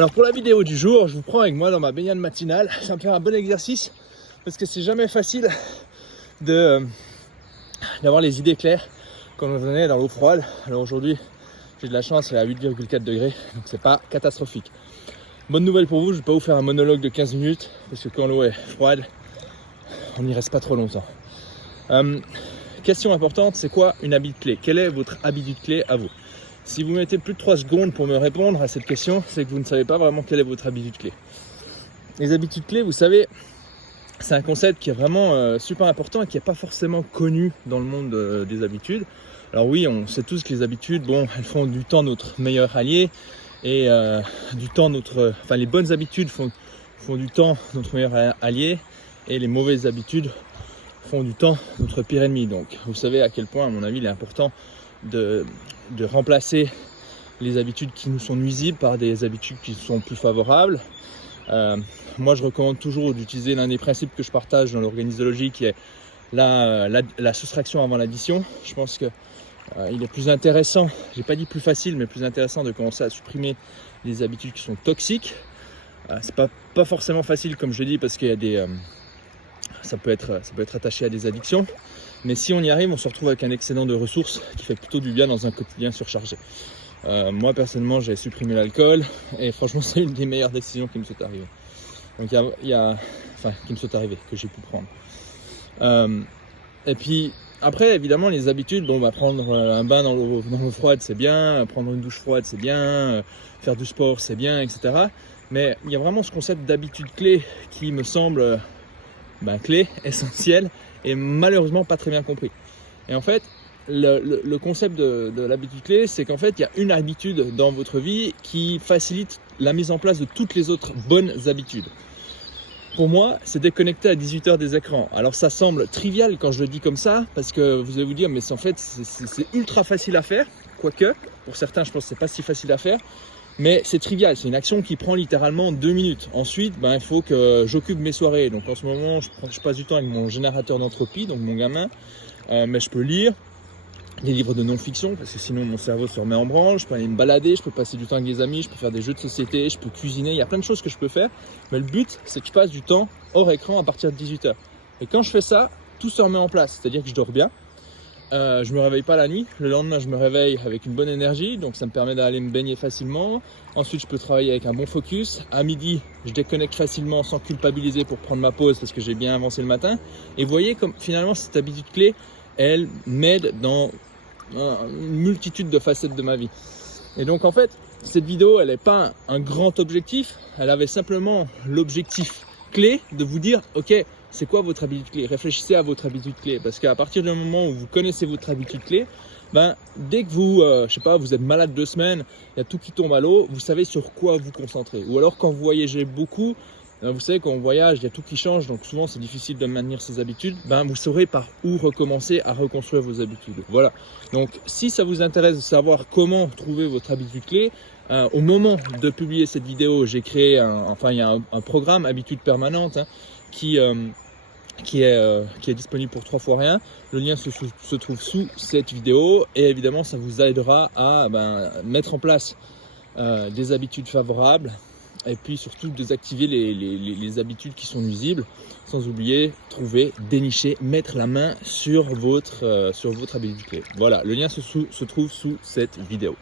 Alors pour la vidéo du jour, je vous prends avec moi dans ma baignade matinale. Ça va me faire un bon exercice parce que c'est jamais facile d'avoir les idées claires quand on est dans l'eau froide. Alors aujourd'hui, j'ai de la chance, il est à 8,4 degrés, donc c'est pas catastrophique. Bonne nouvelle pour vous, je ne vais pas vous faire un monologue de 15 minutes parce que quand l'eau est froide, on n'y reste pas trop longtemps. Question importante, c'est quoi une habitude clé? Quelle est votre habitude clé à vous? Si vous mettez plus de 3 secondes pour me répondre à cette question, c'est que vous ne savez pas vraiment quelle est votre habitude clé. Les habitudes clés, vous savez, c'est un concept qui est vraiment super important et qui n'est pas forcément connu dans le monde des habitudes. Alors oui, on sait tous que les habitudes, bon, elles font du temps notre meilleur allié et les bonnes habitudes font du temps notre meilleur allié et les mauvaises habitudes font du temps notre pire ennemi. Donc vous savez à quel point, à mon avis, il est important de remplacer les habitudes qui nous sont nuisibles par des habitudes qui sont plus favorables. Moi, je recommande toujours d'utiliser l'un des principes que je partage dans l'organisologie, qui est la soustraction avant l'addition. Je pense que il est plus intéressant, j'ai pas dit plus facile, mais plus intéressant de commencer à supprimer les habitudes qui sont toxiques. C'est pas forcément facile, comme je dis, parce qu'il y a des ça peut être attaché à des addictions, mais si on y arrive, on se retrouve avec un excédent de ressources qui fait plutôt du bien dans un quotidien surchargé. Moi personnellement, j'ai supprimé l'alcool et franchement, c'est une des meilleures décisions qui me sont arrivées. Donc qui me sont arrivées, que j'ai pu prendre. Et puis après, évidemment, les habitudes, prendre un bain dans l'eau froide, c'est bien, prendre une douche froide, c'est bien, faire du sport, c'est bien, etc. Mais il y a vraiment ce concept d'habitude clé qui me semble clé, essentiel et malheureusement pas très bien compris. Et en fait, le concept de l'habitude clé, c'est qu'en fait, il y a une habitude dans votre vie qui facilite la mise en place de toutes les autres bonnes habitudes. Pour moi, c'est déconnecter à 18h des écrans. Alors ça semble trivial quand je le dis comme ça, parce que vous allez vous dire, mais c'est ultra facile à faire, quoique, pour certains, je pense que c'est pas si facile à faire, mais c'est trivial, c'est une action qui prend littéralement 2 minutes. Ensuite, il faut que j'occupe mes soirées. Donc en ce moment, je passe du temps avec mon générateur d'entropie, donc mon gamin, mais je peux lire des livres de non-fiction, parce que sinon mon cerveau se remet en branle, je peux aller me balader, je peux passer du temps avec des amis, je peux faire des jeux de société, je peux cuisiner, il y a plein de choses que je peux faire, mais le but, c'est que je passe du temps hors écran à partir de 18h. Et quand je fais ça, tout se remet en place, c'est-à-dire que je dors bien, je me réveille pas la nuit, le lendemain je me réveille avec une bonne énergie, donc ça me permet d'aller me baigner facilement, ensuite je peux travailler avec un bon focus, à midi je déconnecte facilement sans culpabiliser pour prendre ma pause parce que j'ai bien avancé le matin, et vous voyez comme finalement cette habitude clé, elle m'aide dans une multitude de facettes de ma vie. Et donc en fait, cette vidéo, elle n'est pas un grand objectif, elle avait simplement l'objectif clé de vous dire, ok, c'est quoi votre habitude clé? Réfléchissez à votre habitude clé, parce qu'à partir du moment où vous connaissez votre habitude clé, dès que vous, vous êtes malade 2 semaines, il y a tout qui tombe à l'eau, vous savez sur quoi vous concentrer. Ou alors quand vous voyagez beaucoup, vous savez, quand on voyage, il y a tout qui change, donc souvent c'est difficile de maintenir ses habitudes. Vous saurez par où recommencer à reconstruire vos habitudes. Voilà. Donc, si ça vous intéresse de savoir comment trouver votre habitude clé, au moment de publier cette vidéo, j'ai créé il y a un programme Habitude Permanente qui est disponible pour 3 fois rien. Le lien se trouve sous cette vidéo et évidemment, ça vous aidera à mettre en place des habitudes favorables. Et puis surtout désactiver les habitudes qui sont nuisibles, sans oublier trouver, dénicher, mettre la main sur votre habitude clé. Voilà, le lien se trouve sous cette vidéo.